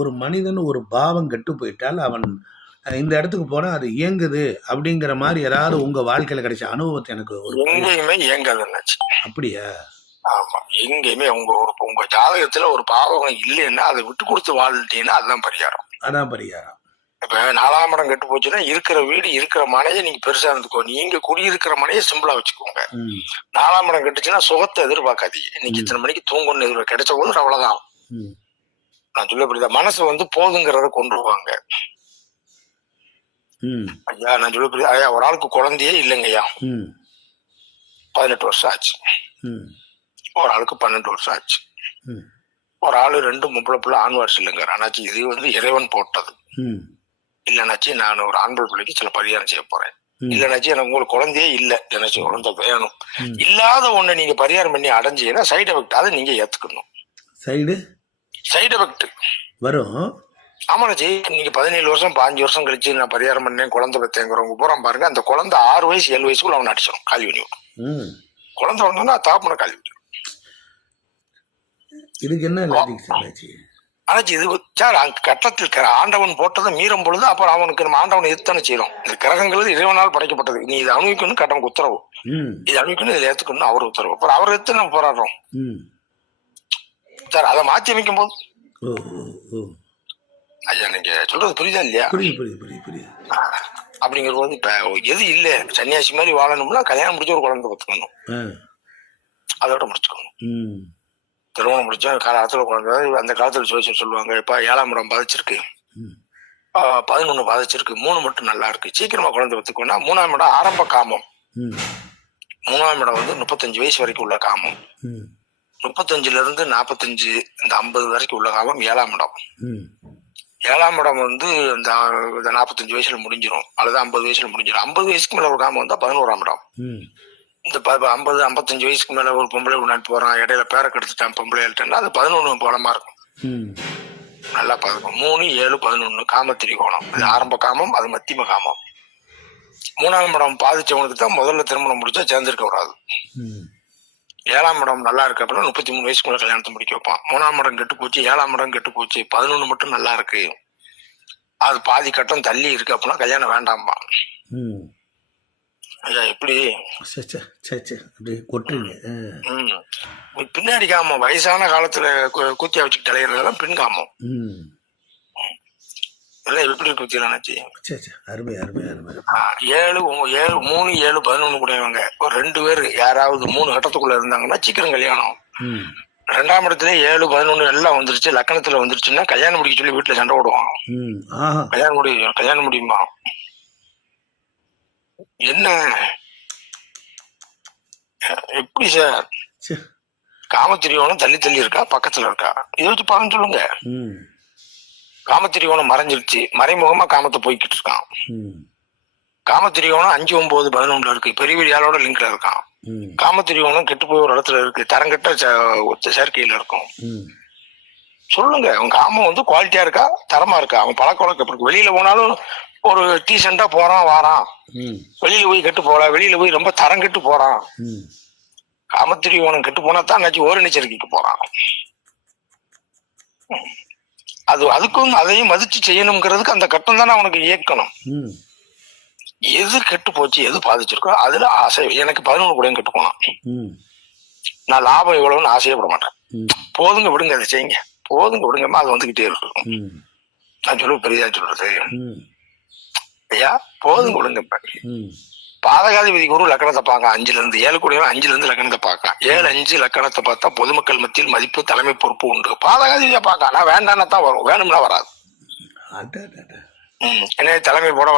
ஒரு மனிதன் ஒரு பாவம் கெட்டு போயிட்டால் அவன் இந்த இடத்துக்கு போனா அது இயங்குது அப்படிங்கிற மாதிரி ஏதாவது உங்க வாழ்க்கையில கிடைச்ச அனுபவத்தை எனக்கு ஒரு எங்கேயுமே இயங்காதுன்னாச்சு. அப்படியா? ஆமா, எங்கேயுமே உங்க ஜாதகத்துல ஒரு பாவம் இல்லைன்னா அதை விட்டு கொடுத்து வாழ்ட்டீங்கன்னா அதுதான் பரிகாரம். அதான் பரிகாரம். இப்ப 4ஆம் இடம் கெட்டு போச்சுன்னா இருக்கிற வீடு இருக்கிற மனையை நீங்க பெருசா இருந்துக்கோ, நீங்க குடியிருக்கிற மனையை சிம்பிளா வச்சுக்கோங்க. 4ஆம் இடம் கெட்டுச்சுன்னா சுகத்தை எதிர்பார்க்காதீங்க. இன்னைக்கு இத்தனை மணிக்கு தூங்கணும்னு எதிர்பார்க்க கிடைச்ச போது அவ்வளவுதான். நான் சொல்ல புரியுதா? மனசு வந்து போதுங்கிறத கொண்டு வருவாங்க. ஐயா நான் சொல்ல புரியுதா? ஐயா ஒரு ஆளுக்கு குழந்தையே இல்லைங்க ஐயா, 18 வருஷம் ஆச்சு. ஒரு ஆளுக்கு 12 வருஷம் ஆச்சு. ஒரு ஆளு 2 பொம்பளை பிள்ளை ஆண் வாரிசு இல்லைங்க. ஆனாச்சு இது வந்து இறைவன் போட்டது. இல்லைனாச்சு நான் ஒரு ஆண்கள் பிள்ளைக்கு சில பரிகாரம் செய்ய போறேன். இல்லைனாச்சு எனக்கு உங்களுக்கு குழந்தையே இல்லை, எனக்கு குழந்தை வேணும். இல்லாத ஒண்ணு நீங்க பரிகாரம் பண்ணி அடைஞ்சீங்கன்னா சைடு எஃபெக்ட் அதை நீங்க ஏத்துக்கணும். சைடு எஃபெக்ட் வரும். ஆமாண்ணாச்சி, நீங்க 17 வருஷம் 15 வருஷம் கழிச்சு நான் பரிகாரம் பண்ணேன் குழந்தை பத்தேங்கிறவங்க பூரா பாருங்க, அந்த குழந்தை 6 வயசு 7 வயசுக்குள்ள அவன் அடிச்சிடும், காலி பண்ணி குழந்தை வந்தோம்னா தாப்புன காலி விட்டுரும். இதுக்கு என்ன ஆனாச்சு இது சார் கட்டத்தில் ஆண்டவன் போட்டதை மீறும் பொழுது அப்புறம் அவனுக்கு நம்ம ஆண்டவனை எதிர்த்தானே செய்யறோம். இந்த கிரகங்கள் இறைவனால் படைக்கப்பட்டது. நீ இதை அனுபவிக்கணும் கடவுளுக்கு உத்தரவு, இதை அனுபவிக்கணும் இதை ஏத்துக்கணும் அவர் உத்தரவு. அப்புறம் அவர் எடுத்து நம்ம போராடுறோம் சார். அதை மாற்றி அமைக்கும் போது ஐயா நீங்க சொல்றது புரியுதா இல்லையா? அப்படிங்கிற போது இப்ப எது இல்ல சன்னியாசி மாதிரி வாழணும்னா கல்யாணம் முடிச்சு ஒரு குழந்தை பத்துக்கணும், அதோட முடிச்சுக்கணும். திருமணம் முடிச்சா காலத்துல குழந்தை. அந்த காலத்துல சொல்லுவாங்க, இப்ப 7ஆம் இடம் பாதிச்சிருக்கு, 11 பாதிச்சிருக்கு, 3 மட்டும் நல்லா இருக்கு, சீக்கிரமா குழந்தை பத்துக்கணும்னா 3ஆம் இடம் ஆரம்ப காமம். 3ஆம் இடம் வந்து 35 வயசு வரைக்கும் உள்ள காமம். 35ல இருந்து 45 இந்த 50 வரைக்கும் உள்ள காமம் 7ஆம் இடம். 7ஆம் இடம் வந்து இந்த 45 வயசுல முடிஞ்சிடும் அல்லது 50 வயசுல முடிஞ்சிடும். 50 வயசுக்கு மேல ஒரு காமம் வந்தா 11ஆம் இடம். இந்த 50 55 வயசுக்கு மேல ஒரு பொம்பளை நாட்டு போறான், இடையில பேரை கெடுத்துட்டான் பொம்பளை ஆயிட்டா அது 11 போலமா இருக்கும். நல்லா பார்க்கணும். 3, 7, 11 காம திரிகோணம். அது ஆரம்ப காமம், அது மத்தியம காமம். 3ஆம் இடம் பாதிச்சவனுக்கு தான் முதல்ல திருமணம் முடிச்சா சேர்ந்திருக்க கூடாது. 7ஆம் இடம் நல்லா இருக்கு அப்படின்னா 33 வயசுக்குள்ள கல்யாணத்தை முடிக்க வைப்பான். 3ஆம் இடம் கெட்டு போச்சு, 7ஆம் இடம் கெட்டு போச்சு, 11 மட்டும் நல்லா இருக்கு, அது பாதி கட்டம் தள்ளி இருக்கு அப்படின்னா கல்யாணம் வேண்டாம்பா. ஐயா எப்படி பின்னாடி காமம் வயசான காலத்துல கூத்தியா வச்சுக்கிட்டு அலையிறதெல்லாம் பின் காமம். இதெல்லாம் எப்படி இருக்கு பத்தியாச்சு? 7, 3, 7, 11 கூடவங்க ஒரு 2 பேர் யாராவது 3 கட்டத்துக்குள்ள இருந்தாங்கன்னா சீக்கிரம் கல்யாணம். 2ஆம் இடத்துல 7, 11 எல்லாம் வந்துருச்சு, லக்கணத்துல வந்துருச்சுன்னா கல்யாணம் முடிக்க சொல்லி வீட்டுல சண்டை போடுவான். கல்யாணம் முடியுமா? என்ன எப்படி சார்? காமத்திரியோனம் தள்ளி தள்ளி இருக்கா பக்கத்துல இருக்கா? இதை வச்சு பாருங்க சொல்லுங்க. காமத்திரியோனம் மறைஞ்சிருச்சு, மறைமுகமா காமத்தை போய்கிட்டு இருக்கான். காமத்திரியோனம் 5, 9, 11 இருக்கு, பெரிய பெரிய ஆளோட லிங்க்ல இருக்கான். காமத்திரியோனம் கெட்டு போய் ஒரு இடத்துல இருக்கு, தரங்கட்ட சேர்க்கையில இருக்கும். சொல்லுங்க, அவன் காமம் வந்து குவாலிட்டியா இருக்கா தரமா இருக்கா? அவன் பழக்க வழக்கம் எப்படி? வெளியில போனாலும் ஒரு டீசெண்டா போறான் வாரான், வெளியில போய் கெட்டு போல, வெளியில போய் ரொம்ப தரம் கெட்டு போறான். காமத்திரியோனம் கெட்டு போனா தான் ஓரணிச்சரிக்கைக்கு போறான். அதுக்கும் அதையும் மதிச்சு செய்யணுங்கிறதுக்கு அந்த கட்டம் தானே அவனுக்கு இயக்கணும். எது கெட்டு போச்சு எது பாதிச்சிருக்கோ அதுல ஆசை. எனக்கு 11 கூட கெட்டு போனான், நான் லாபம் எவ்வளவுன்னு ஆசையப்பட மாட்டேன். போதுங்க விடுங்க, அதை செய்யுங்க, போதுங்க விடுங்கம்மா, அது வந்துகிட்டே இருக்கும். நான் சொல்ல பெரியதா சொல்றது ஐயா, போதுங்க விடுங்க. பாதகாதிபதி குரு லக்கணத்தை பார்க்க 5ல இருந்து 7 கூடியவன் 5ல இருந்து லக்கணத்தை பார்க்க 7, 5 லக்கணத்தை பார்த்தா பொதுமக்கள் மத்தியில் மதிப்பு தலைமை பொறுப்பு உண்டு. பாதகாதிபதியா பார்க்க நான் வேண்டான்னா தான் வரும், வேணும்னா வராது. என்ன தலைமை போட